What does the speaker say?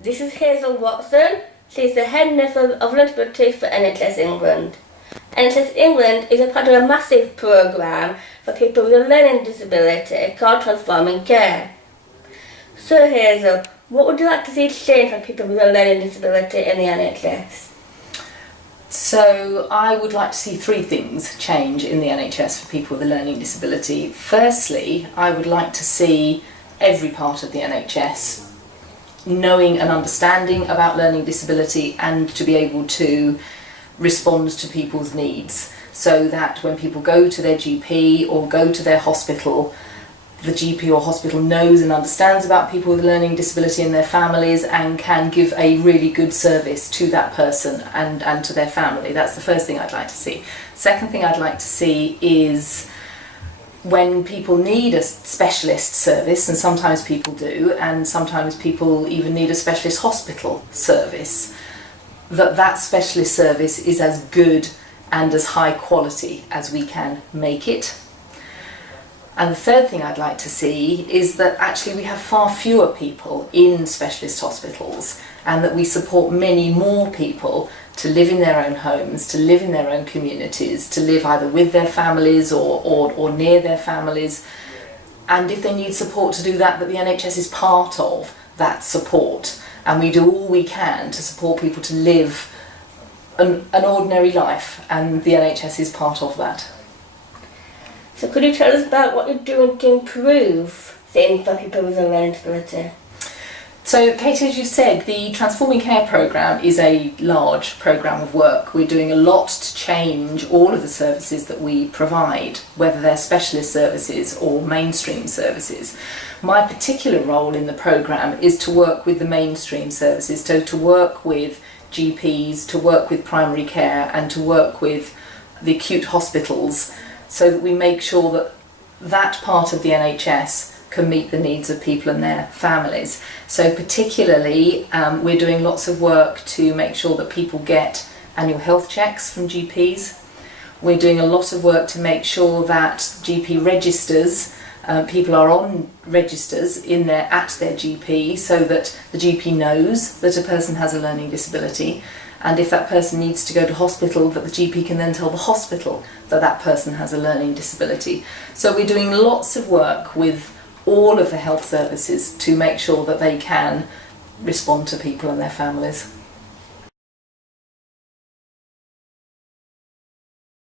This is Hazel Watson. She's the head nurse of Disabilities for NHS England. NHS England is a part of a massive programme for people with a learning disability called Transforming Care. So Hazel, what would you like to see change for people with a learning disability in the NHS? So I would like to see three things change in the NHS for people with a learning disability. Firstly, I would like to see every part of the NHS knowing and understanding about learning disability and to be able to respond to people's needs, so that when people go to their GP or go to their hospital, the GP or hospital knows and understands about people with a learning disability and their families and can give a really good service to that person and to their family. That's the first thing I'd like to see. Second thing I'd like to see is when people need a specialist service, and sometimes people do, and sometimes people even need a specialist hospital service, that specialist service is as good and as high quality as we can make it. And the third thing I'd like to see is that actually we have far fewer people in specialist hospitals, and that we support many more people to live in their own homes, to live in their own communities, to live either with their families or near their families. And if they need support to do that, the NHS is part of that support. And we do all we can to support people to live an ordinary life, and the NHS is part of that. So could you tell us about what you're doing to improve things for people with a learning disability? So Katie, as you said, the Transforming Care programme is a large programme of work. We're doing a lot to change all of the services that we provide, whether they're specialist services or mainstream services. My particular role in the programme is to work with the mainstream services, so to work with GPs, to work with primary care and to work with the acute hospitals, so that we make sure that that part of the NHS can meet the needs of people and their families. So particularly we're doing lots of work to make sure that people get annual health checks from GPs. We're doing a lot of work to make sure that GP registers, people are on registers at their GP, so that the GP knows that a person has a learning disability, and if that person needs to go to hospital, that the GP can then tell the hospital that that person has a learning disability. So we're doing lots of work with all of the health services to make sure that they can respond to people and their families.